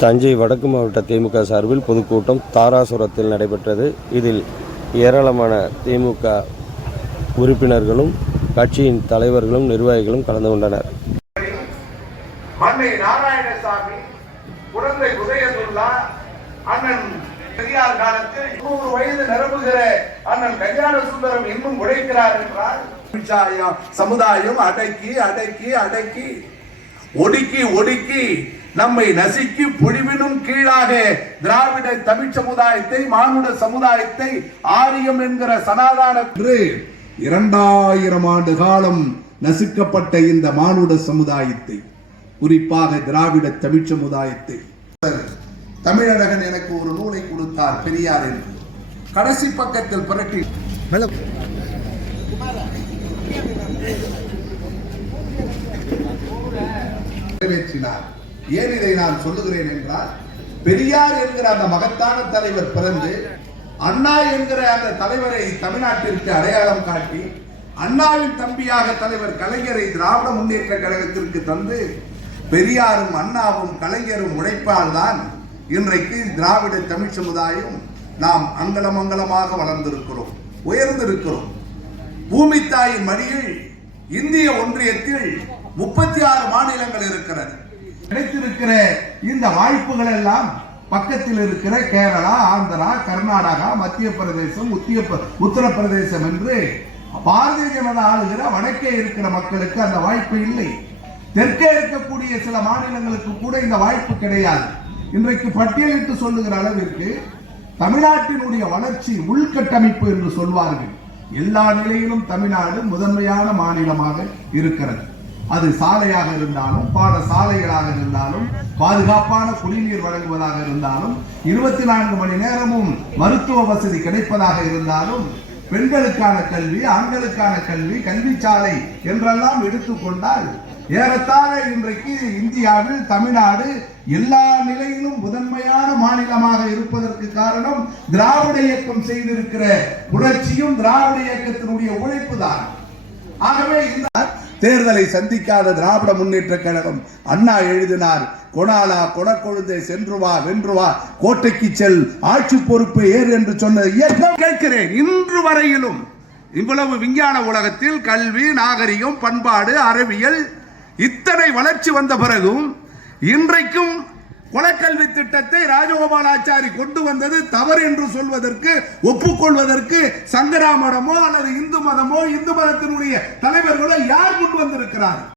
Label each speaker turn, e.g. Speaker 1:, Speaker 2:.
Speaker 1: தஞ்சை வடக்கு மாவட்ட திமுக சார்பில் பொதுக்கூட்டம் தாராசுரத்தில் நடைபெற்றது. இதில் ஏராளமான திமுக உறுப்பினர்களும் கட்சியின் தலைவர்களும் நிர்வாகிகளும் கலந்து கொண்டனர்.
Speaker 2: நாராயணசாமி குழந்தை உதயதுல்லா அண்ணன் பெரியார் காலத்தில் நூறு வயது நிரம்புகிற அண்ணன் கல்யாண சுந்தரம் இன்னும் உழைக்கிறார் என்றால் சமுதாயம் அடக்கி அடக்கி அடக்கி ஒடுக்கி ஒடுக்கி நம்மை நசுக்கி பொழிவினும் கீழாக திராவிட தமிழ் சமுதாயத்தை மானுட சமுதாயத்தை ஆரியம் என்கிற சனாதான இரண்டாயிரம் ஆண்டு காலம் நசுக்கப்பட்ட இந்த மானுட சமுதாயத்தை குறிப்பாக திராவிட தமிழ் சமுதாயத்தை. தமிழழகன் எனக்கு ஒரு நூலை கொடுத்தார் பெரியார் என்று. கடைசி பக்கத்தில் புரட்டி நிறைவேற்றினார். ஏன் இதை நான் சொல்லுகிறேன் என்றால் பெரியார் என்கிற அந்த மகத்தான தலைவர் பிறந்து அண்ணா என்கிற அந்த தலைவரை தமிழ்நாட்டிற்கு அடையாளம் காட்டி அண்ணாவின் தம்பியாக தலைவர் கலைஞரை திராவிட முன்னேற்ற கழகத்திற்கு தந்து பெரியாரும் அண்ணாவும் கலைஞரும் உழைப்பால் தான் இன்றைக்கு திராவிட தமிழ் சமுதாயம் நாம் அங்கலமங்கலமாக வளர்ந்திருக்கிறோம் உயர்ந்திருக்கிறோம். பூமி தாயின் மடியில் இந்திய ஒன்றியத்தில் முப்பத்தி ஆறு மாநில கிடைத்திருக்கிற இந்த வாய்ப்புகள் எல்லாம் பக்கத்தில் இருக்கிற கேரளா ஆந்திரா கர்நாடகா மத்திய பிரதேசம் உத்திய உத்தரப்பிரதேசம் என்று பாரதிய ஜனதா ஆளுகிற வடக்கே இருக்கிற மக்களுக்கு அந்த வாய்ப்பு இல்லை. தெற்கே இருக்கக்கூடிய சில மாநிலங்களுக்கு கூட இந்த வாய்ப்பு கிடையாது. இன்றைக்கு பட்டியலிட்டு சொல்லுகிற அளவிற்கு தமிழ்நாட்டினுடைய வளர்ச்சி உள்கட்டமைப்பு என்று சொல்வார்கள். எல்லா நிலையிலும் தமிழ்நாடு முதன்மையான மாநிலமாக இருக்கிறது. அது சாலையாக இருந்தாலும் பாடசாலைகளாக இருந்தாலும் பாதுகாப்பான குடிநீர் வழங்குவதாக இருந்தாலும் இருபத்தி நான்கு மணி நேரமும் மருத்துவ வசதி கிடைப்பதாக இருந்தாலும் பெண்களுக்கான கல்வி ஆண்களுக்கான கல்வி கல்வி சாலை என்றெல்லாம் எடுத்துக்கொண்டால் ஏறத்தாழ இன்றைக்கு இந்தியாவில் தமிழ்நாடு எல்லா நிலையிலும் முதன்மையான மாநிலமாக இருப்பதற்கு காரணம் திராவிட இயக்கம் செய்திருக்கிற புரட்சியும் திராவிட இயக்கத்தினுடைய உழைப்பு தான் ஆகவே இந்த தேர்தலை சந்திக்காத திராவிட முன்னேற்ற கழகம் அண்ணா எழுதினார் கொணாலா கொடக்கொழுந்தை சென்று வா வென்று வா கோட்டைக்கு செல் ஆட்சி பொறுப்பு ஏறு என்று சொன்ன இயக்கம். கேட்கிறேன் இன்று வரையிலும் இவ்வளவு விஞ்ஞான உலகத்தில் கல்வி நாகரிகம் பண்பாடு அறிவியல் இத்தனை வளர்ச்சி வந்த பிறகும் இன்றைக்கும் குலக்கல்வி திட்டத்தை ராஜகோபாலாச்சாரி கொண்டு வந்தது தவறு என்று சொல்வதற்கு ஒப்புக்கொள்வதற்கு சங்கராமடமோ அல்லது இந்து மதமோ இந்து மதத்தினுடைய தலைவர்களோ யார் கொண்டு வந்திருக்கிறார்